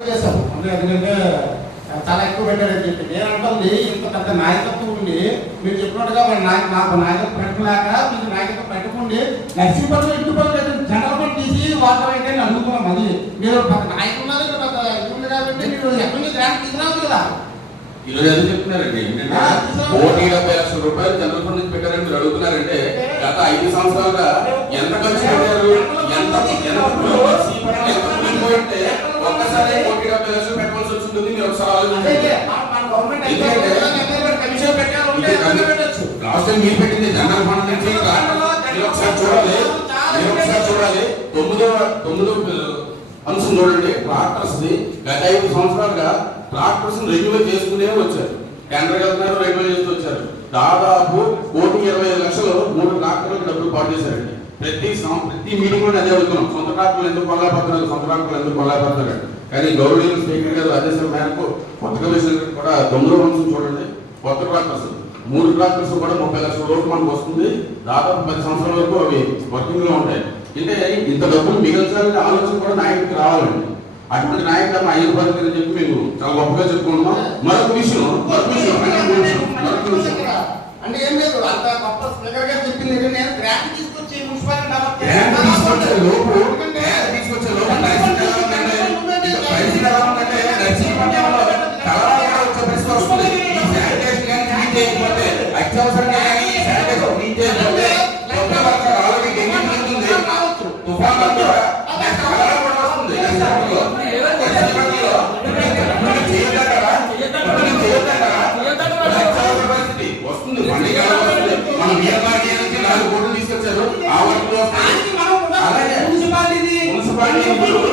చేశారు అంటే ఎందుకంటే చాలా ఎక్కువ పెట్టారని చెప్పి. నేను అంటుంది ఇంత పెద్ద నాయకత్వం ఉండి మీరు చెప్పినట్టుగా మరి నాకు నాకు నాయకత్వం పెట్టలేక మీకు నాయకత్వం పెట్టకుండి నర్సీపట్నం ఇంటి పనులు పెట్టండి జనరల్ తీసి వాటర్ అయితే అడుగుతున్నాం అది మీరు పెద్ద నాయకులు పెద్ద కాబట్టి మీరు ఎక్కడి నుంచి గ్రాంట్ తీసుకురావు కదా. ఈరోజు ఎందుకు చెప్తున్నారండి? ఏంటంటే కోటి డెబ్బై లక్షల రూపాయలు జనరల్ ఫండ్ నుంచి పెట్టారని మీరు అడుగుతున్నారంటే గత ఐదు సంవత్సరాలుగా ఎంత ఖర్చు పెట్టారు? ఎంత ఎంత పెట్టచ్చు. లాస్ట్ టైం మీరు పెట్టింది జనరల్ ఫండ్ నుంచి ఇంకా మీరు ఒకసారి చూడాలి. మీరు ఒకసారి చూడాలి. తొమ్మిదో తొమ్మిదో అంశం చూడండి. ట్రాక్టర్స్ ది గత ఐదు సంవత్సరాలుగా ట్రాక్టర్స్ రెన్యువల్ చేసుకునే వచ్చారు. టెండర్ వెళ్తున్నారు రెన్యువల్ చేస్తూ వచ్చారు. దాదాపు కోటి ఇరవై ఐదు లక్షలు మూడు ట్రాక్టర్లకు డబ్బులు పాటు చేశారండి. ప్రతి సం- ప్రతి మీటింగ్ కూడా అదే అడుగుతున్నాం. సొంత ట్రాక్టర్లు ఎందుకు కొల్లాపడుతున్నారు సొంత ట్రాక్టర్లు ఎందుకు కొల్లాపడుతున్నారు కానీ గౌరవనీయులు స్పీకర్ గారు ఆదేశం మేరకు కొత్త కమిషన్ కూడా దొంగల వంశం చూడండి. కొత్త ట్రాక్టర్స్. మూడు ట్రాక్టర్స్ కూడా ముప్పై లక్షల రూపాయలు మనకు వస్తుంది. దాదాపు పది సంవత్సరాల వరకు అవి వర్కింగ్లో ఉంటాయి. అంటే ఇంత డబ్బులు మిగల్చాలనే ఆలోచన కూడా నాయకుడికి రావాలండి. అటువంటి నాయకుడు మా అని చెప్పి మేము చాలా గొప్పగా చెప్పుకుంటున్నాం. మరొక విషయం మరొక విషయం మరొక విషయం, మరొక విషయం. తీసుకొచ్చే లోపు తీసుకొచ్చే లోపు అత్యవసరంగా వస్తుంది. మనం ఏ పార్టీ నాలుగు కోట్లు తీసుకొచ్చారు. ఆ వర్క్ Thank you.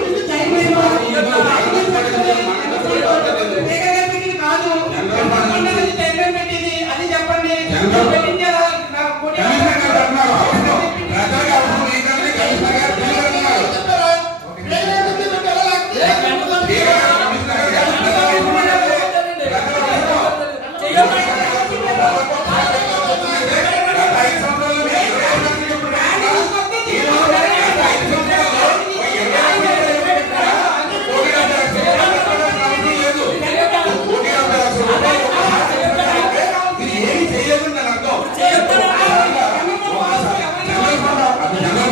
Yeah.